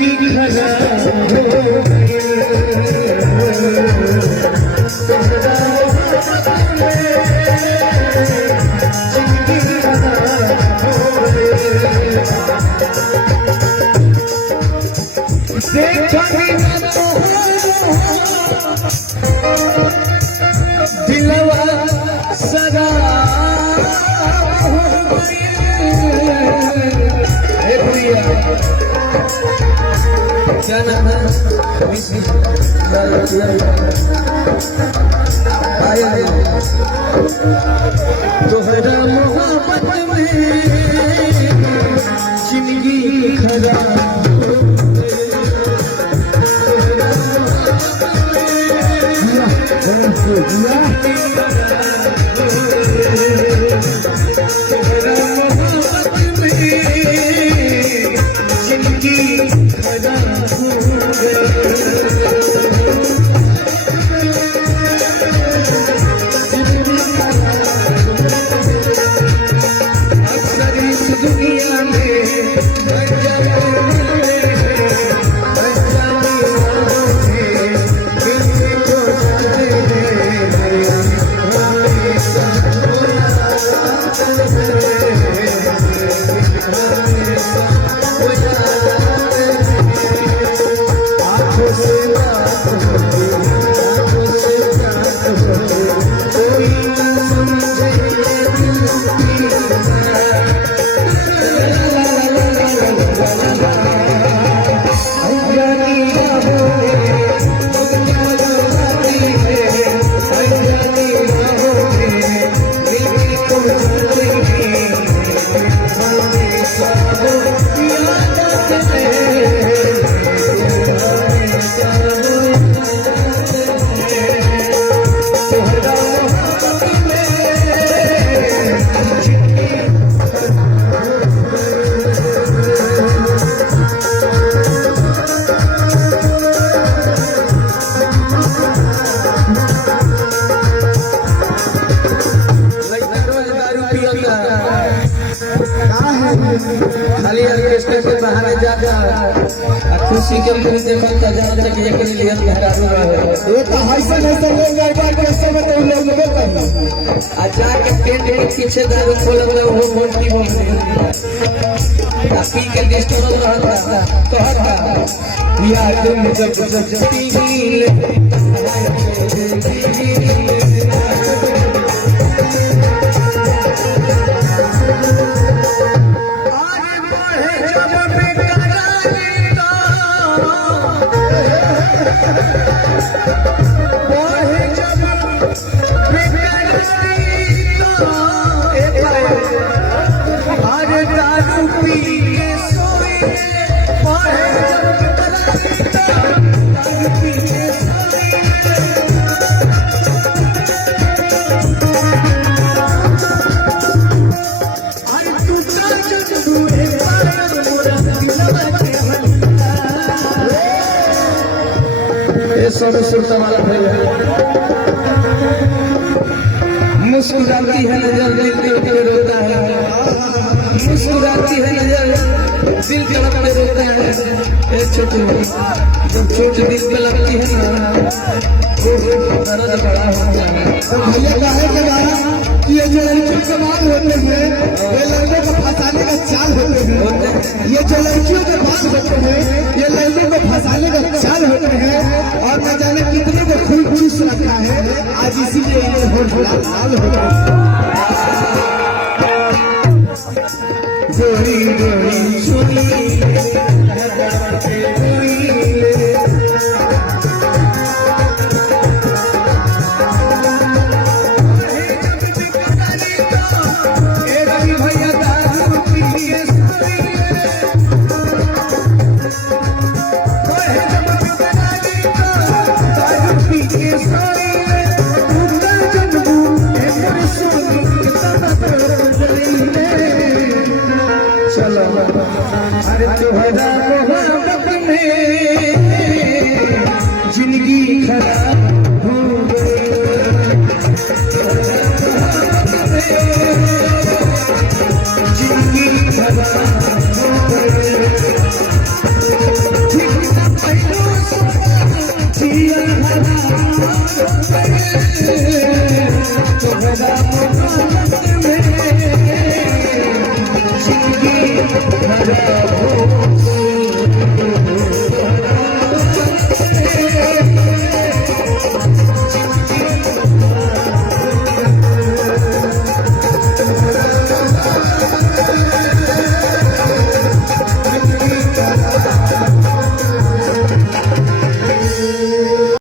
जिंदगी खराब हो गई तोहरा मोहब्बत में जिंदगी खराब हो गई देखा बिना दिलवा सदा तोहरा मोहब्बत में जिंदगी खराब खाली ऑर्केस्ट्रा के बहाने जाकर खुशी के लिए देखल त जान तक एक लिए घरारू रहे ये तो हसन हसन लोग गरबा के समय तो लोग लोग कही आ जाके टेंट के पीछे दारू खोलत रहे वो मोटी मोटी पी के डिस्टर्ब रहता कहता या तुम जब पी ले मुस्कुराती है नजर देखते हुए रोता है मुस्कुराती है नजर दिल के लगते रोता है छोटे जब चोट दिल पे लगती है ना दर्द बड़ा होता है भैया कहे के बारे ये जो लड़कियों के बाल होते हैं ये लड़कों को फंसाने का चाल होते हैं ये जो लड़कियों के बाल होते हैं ये लड़कों को फंसाने का चाल होते हैं और न जाने कितने को खूब चूस रखा है आज इसीलिए ये होठ लाल होता है गोरी गोरी चुनी जिंदगी खराब हो जिंदगी खराब हो तोहरा